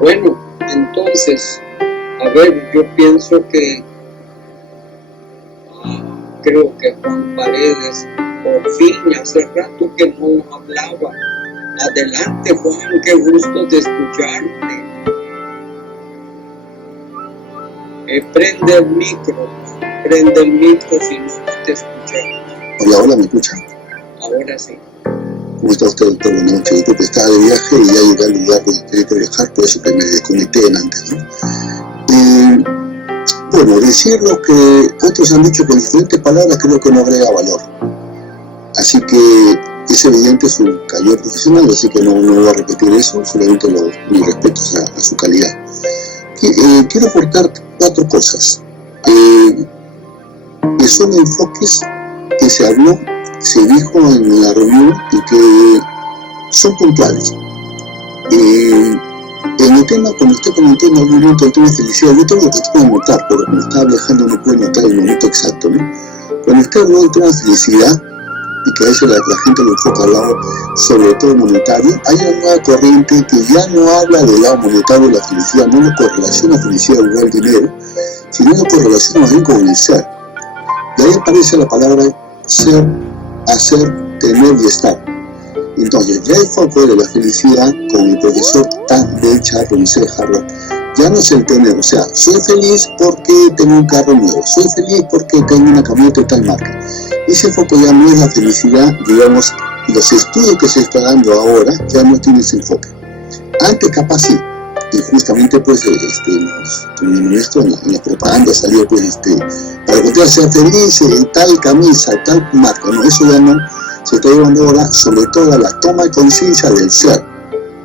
Bueno, entonces, a ver, yo pienso que creo que Juan Paredes, por fin, hace rato que no hablaba. Adelante, Juan, qué gusto de escucharte. Prende el micro si no te escuchamos. Hola, hola, ¿me escuchan? Ahora sí. ¿Cómo está usted, doctor? Buenas noches. Disculpe, estaba de viaje y ya llegué al lugar donde tenía que viajar, por eso que me desconecté antes, ¿no? Bueno, decir lo que otros han dicho con diferentes palabras creo que no agrega valor. Así que es evidente su calidad profesional, así que no voy a repetir eso, solamente mis respetos a su calidad. Quiero aportar 4 cosas. Que son enfoques que se habló, se dijo en la reunión y que son puntuales. En el tema, cuando usted comentó en algún momento el tema de felicidad, yo tengo que anotar, pero como estaba viajando no puedo notar el momento exacto, ¿no? Cuando usted habló del tema de felicidad, y que a veces la gente lo enfoca al lado, sobre todo monetario, hay una nueva corriente que ya no habla del lado monetario de la felicidad, no lo correlaciona felicidad igual al dinero, sino lo correlaciona más bien con el ser. Y ahí aparece la palabra ser, hacer, tener y estar. Entonces, ya el foco de la felicidad, con el profesor Dan Chapman de Harvard, ya no es el tener, o sea, soy feliz porque tengo un carro nuevo, soy feliz porque tengo una camioneta de tal marca. Ese foco ya no es la felicidad, digamos, los estudios que se está dando ahora ya no tienen ese enfoque. Antes capaz sí, y justamente pues, en la propaganda salió pues, para que usted sea feliz, tal camisa, tal marca, no, eso ya no se está llevando ahora, sobre todo a la toma de conciencia del ser.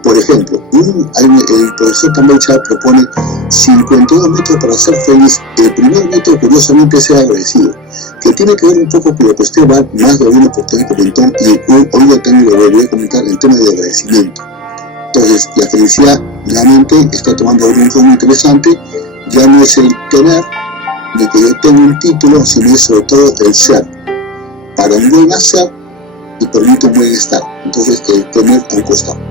Por ejemplo, el profesor Campbell Chap propone 52 métodos para ser feliz. El primer método, curiosamente, es ser agradecido, que tiene que ver un poco con lo que usted va más de alguna oportunidad comentó, y hoy ya también lo volví a comentar, el tema de agradecimiento. Entonces, la felicidad, nuevamente, está tomando un rumbo interesante, ya no es el tener, ni que yo tenga un título, sino es sobre todo el ser. Para un buen hacer y permite un buen estar. Entonces, el tener a un costado.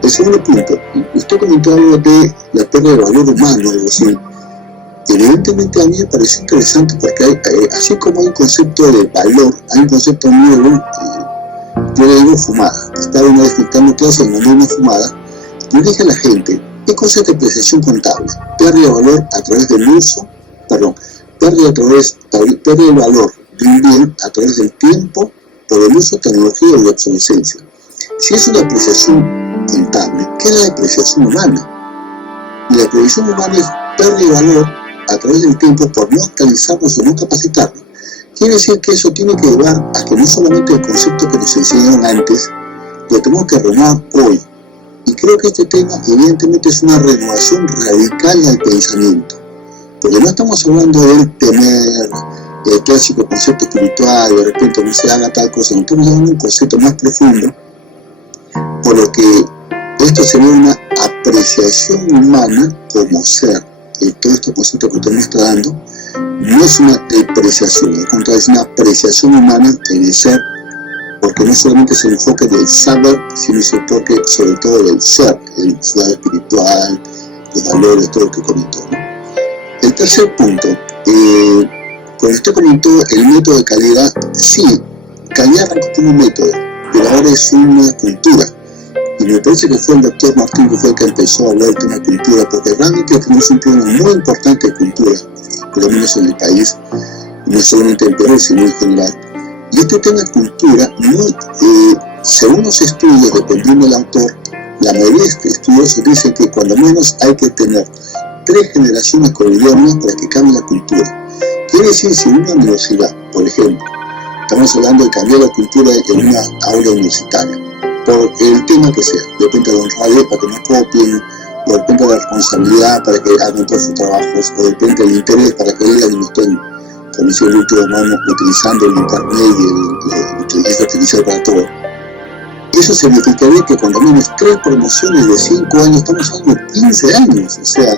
El segundo punto, usted comentó algo de la pérdida de valor humano, algo así. Evidentemente a mí me pareció interesante porque así como hay un concepto de valor, hay un concepto nuevo, yo le digo fumada. Estaba una vez dictando clases en una fumada, yo dije a la gente, ¿qué cosa es depreciación contable? Pérdida de valor a través del uso, pérdida de valor de un bien a través del tiempo, por el uso de tecnología y de obsolescencia. Si es una depreciación contable, ¿qué es la depreciación humana? Y la depreciación humana es pérdida de valor a través del tiempo por no actualizarnos o no capacitarnos. Quiere decir que eso tiene que llevar a que no solamente el concepto que nos enseñaron antes, lo tenemos que renovar hoy. Y creo que este tema evidentemente es una renovación radical del pensamiento. Porque no estamos hablando del tener el clásico concepto espiritual, de repente no se haga tal cosa, no estamos hablando de un concepto más profundo, por lo que esto sería una apreciación humana como ser. Todo este concepto que usted me está dando no es una depreciación, al contrario, es una apreciación humana en el ser, porque no solamente es el enfoque del saber, sino es el enfoque sobre todo del ser, el lado espiritual, los valores, todo lo que comentó, ¿no? El tercer punto, cuando usted comentó el método de calidad, sí, calidad arrancó como un método, pero ahora es una cultura. Y me parece que fue el doctor Martín que fue el que empezó a hablar del tema de cultura, porque realmente tenemos un tema muy importante de cultura, por lo menos en el país, no solamente en Perú, sino en general. Y este tema de cultura, según los estudios, dependiendo del autor, la mayoría de estudiosos dicen que cuando menos hay que tener 3 generaciones con idiomas para que cambie la cultura. Quiere decir, si en una universidad, por ejemplo, estamos hablando de cambiar la cultura en una aula universitaria, por el tema que sea, de repente la honradez para que no copien, o de repente la responsabilidad para que hagan todos sus trabajos, o de repente el interés para que ellos no estén, como decía el último humano, utilizando el internet y la inteligencia artificial para todo. Eso significaría que cuando menos 3 promociones de 5 años, estamos hablando de 15 años, o sea,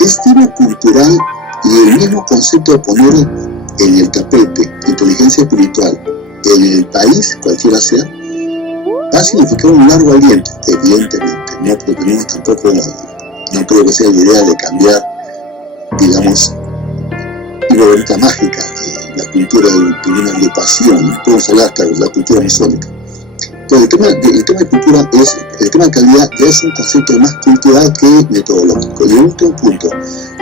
es tema cultural y el mismo concepto de poner en el tapete inteligencia espiritual en el país, cualquiera sea, va a significar un largo aliento, evidentemente, no porque no tampoco no creo que sea la idea de cambiar, digamos, una varita mágica, la cultura de una agrupación, ¿no? Podemos hablar hasta de la cultura masónica. Entonces, el tema de cultura es, el tema de calidad ya es un concepto más cultural que metodológico. Y el último punto,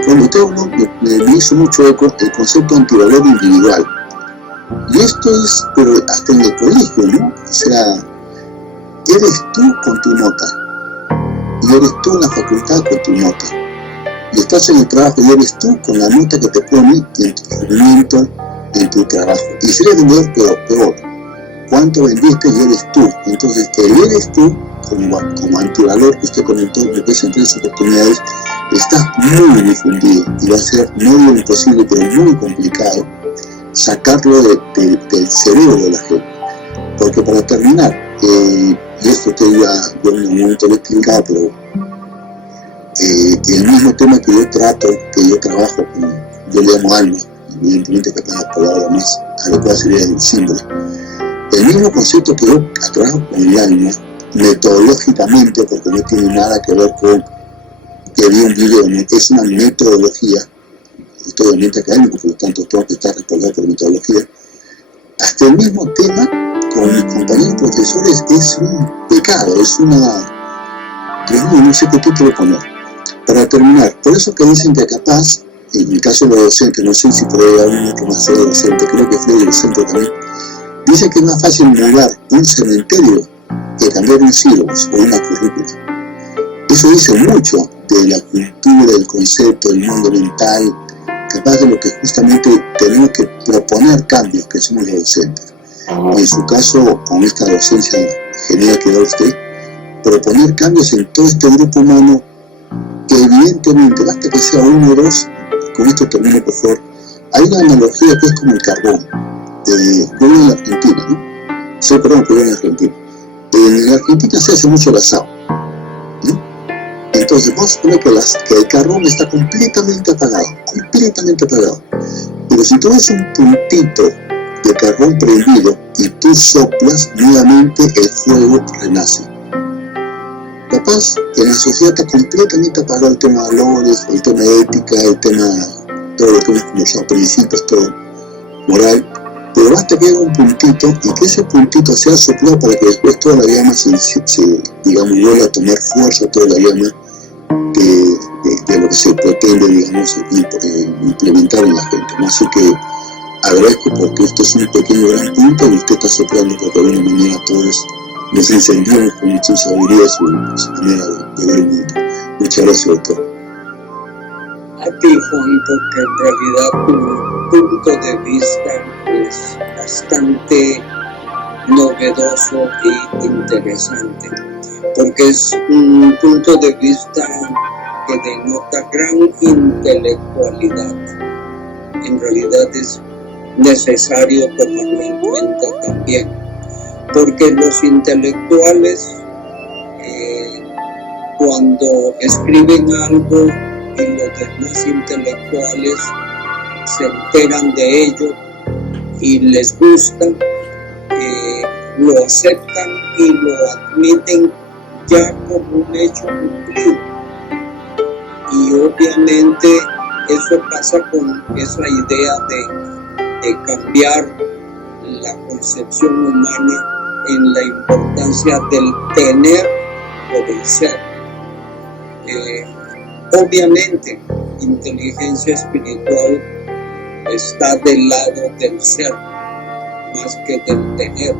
cuando usted habló, me hizo mucho eco el concepto antivalor individual. Y esto es, pero hasta en el colegio, ¿no? O sea, eres tú con tu nota, y eres tú en la facultad con tu nota, y estás en el trabajo y eres tú con la nota que te pone en tu rendimiento, en tu trabajo. Y si eres vendedor, peor. ¿Cuánto vendiste y eres tú? Entonces, el eres tú, como antivalor que usted comentó, me parece en 3 oportunidades, está muy difundido y va a ser no digo imposible, pero muy complicado sacarlo del cerebro de la gente. Porque para terminar, y esto yo en un momento lo he explicado, pero el mismo tema que yo trabajo, yo le llamo alma, evidentemente que la palabra más adecuada sería el símbolo. El mismo concepto que yo trabajo con el alma, metodológicamente, porque no tiene nada que ver con que vi un video, es una metodología, estoy ambiente académico, por lo tanto tengo que estar respaldado por metodología. Hasta el mismo tema con mis compañeros profesores es un pecado, es una, digamos, no sé qué título poner. Para terminar, por eso que dicen que capaz, en el caso de los docentes, no sé si podría haber otro más de docente, creo que fue de docente también, dice que es más fácil mudar un cementerio que cambiar un sílabus o una currícula. Eso dice mucho de la cultura, del concepto, del mundo mental, capaz de lo que justamente tenemos que proponer cambios, que somos los docentes. Y en su caso, con esta docencia genial que da usted, proponer cambios en todo este grupo humano, que evidentemente, basta que sea uno o dos, con esto termino por favor, hay una analogía que es como el carbón. Yo vivo en la Argentina, ¿no? Soy peruano, pero en Argentina. En la Argentina se hace mucho el asado, ¿no? Entonces vamos a suponer que el carbón está completamente apagado. Pero si tú ves un puntito de carbón prendido y tú soplas, nuevamente el fuego renace. Capaz en la sociedad está completamente apagado el tema de valores, el tema de ética, el tema, todo lo que es como son principios, todo moral. Pero basta que haya un puntito y que ese puntito sea soplado para que después toda la llama se digamos, vuelva a tomar fuerza, toda la llama de lo que se pretende, digamos, implementar en la gente, ¿no? Así que agradezco porque esto es un pequeño gran punto y usted está soplando porque de alguna manera todos nos incendiamos con su sabiduría, su manera de ver el mundo. Muchas gracias, doctor. A ti, Juan, porque en realidad tu punto de vista es bastante novedoso y interesante, porque es un punto de vista que denota gran intelectualidad. En realidad es necesario tomarlo en cuenta también, porque los intelectuales cuando escriben algo y los demás intelectuales se enteran de ello y les gusta, lo aceptan y lo admiten ya como un hecho cumplido. Y obviamente eso pasa con esa idea de cambiar la concepción humana en la importancia del tener o del ser. Obviamente, inteligencia espiritual está del lado del ser, más que del tener,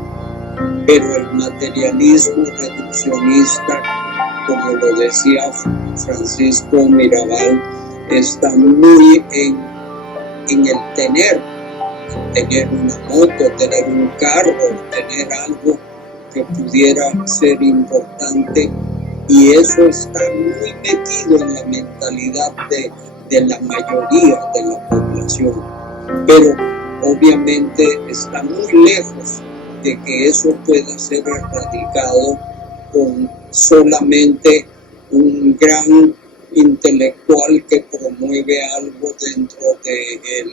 pero el materialismo reduccionista, como lo decía Francisco Mirabal, está muy en el tener una moto, tener un carro, tener algo que pudiera ser importante, y eso está muy metido en la mentalidad de la mayoría de la población, pero obviamente está muy lejos de que eso pueda ser erradicado con solamente un gran intelectual que promueve algo dentro del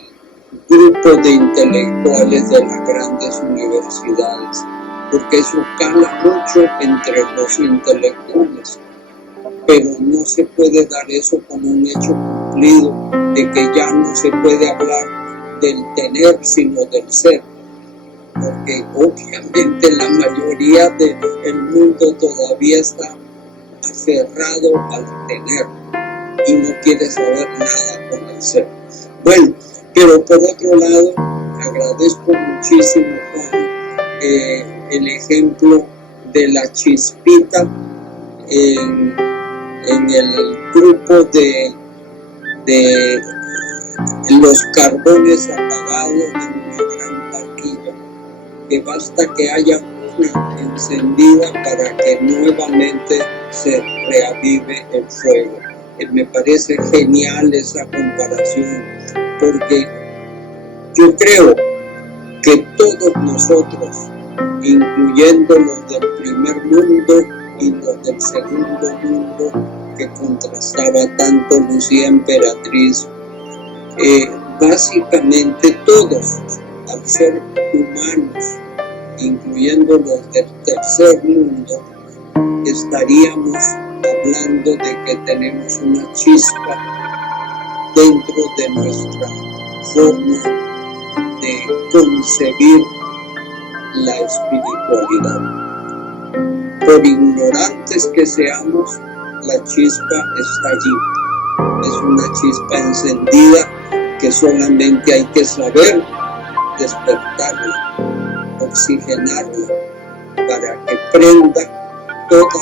grupo de intelectuales de las grandes universidades, porque eso cala mucho entre los intelectuales. pero no se puede dar eso como un hecho cumplido, de que ya no se puede hablar del tener, sino del ser, porque obviamente la mayoría del mundo todavía está aferrado al tener y no quiere saber nada con el ser. Bueno, pero por otro lado, agradezco muchísimo, Juan, el ejemplo de la chispita en el grupo de los carbones apagados en una gran parrilla, que basta que haya una encendida para que nuevamente se reavive el fuego. Me parece genial esa comparación, porque yo creo que todos nosotros, incluyendo los del primer mundo y los del segundo mundo, que contrastaba tanto Lucía Emperatriz, básicamente todos, al ser humanos, incluyendo los del tercer mundo, estaríamos hablando de que tenemos una chispa dentro de nuestra forma de concebir la espiritualidad. Por ignorantes que seamos, la chispa está allí. Es una chispa encendida que solamente hay que saber despertarla, oxigenarla, para que prenda toda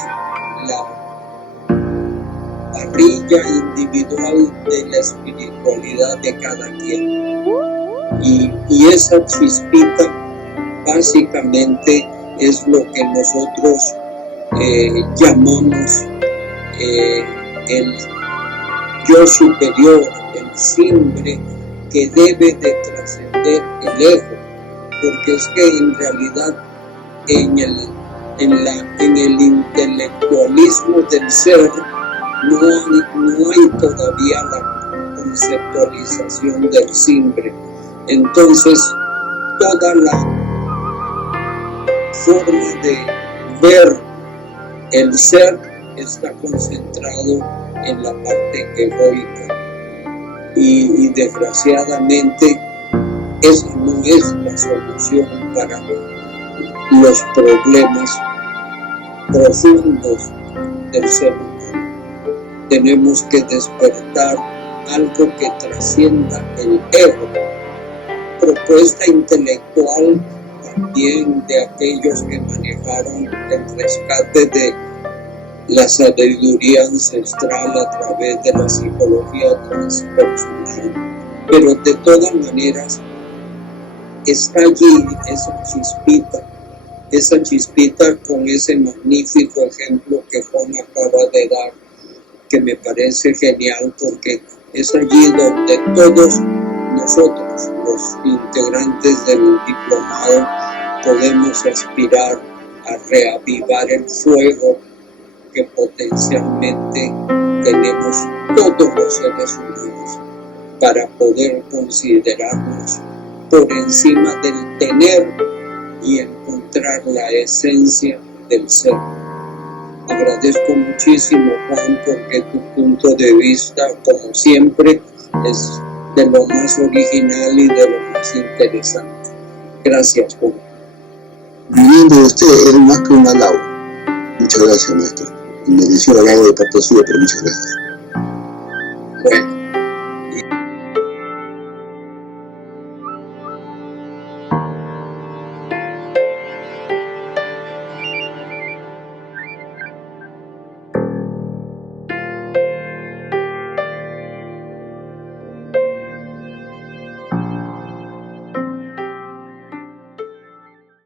la parrilla individual de la espiritualidad de cada quien. Y esa chispita básicamente es lo que nosotros llamamos el yo superior, el simbre que debe de trascender el ego, porque es que en realidad en el intelectualismo del ser no hay todavía la conceptualización del simbre. Entonces toda la forma de ver el ser está concentrado en la parte egoica, y desgraciadamente esa no es la solución para los problemas profundos del ser humano. Tenemos que despertar algo que trascienda el ego. Propuesta intelectual también de aquellos que manejaron el rescate de la sabiduría ancestral a través de la psicología transpersonal, pero de todas maneras está allí esa chispita con ese magnífico ejemplo que Juan acaba de dar, que me parece genial, porque es allí donde todos nosotros, los integrantes del diplomado, podemos aspirar a reavivar el fuego que potencialmente tenemos todos los seres humanos, para poder considerarnos por encima del tener y encontrar la esencia del ser. Agradezco muchísimo, Juan, porque tu punto de vista, como siempre, es de lo más original y de lo más interesante. Gracias, Juan. Viniendo de usted es más que un halago. Muchas gracias, maestro. Y me inició el halago de parte suya, pero muchas gracias. Bueno.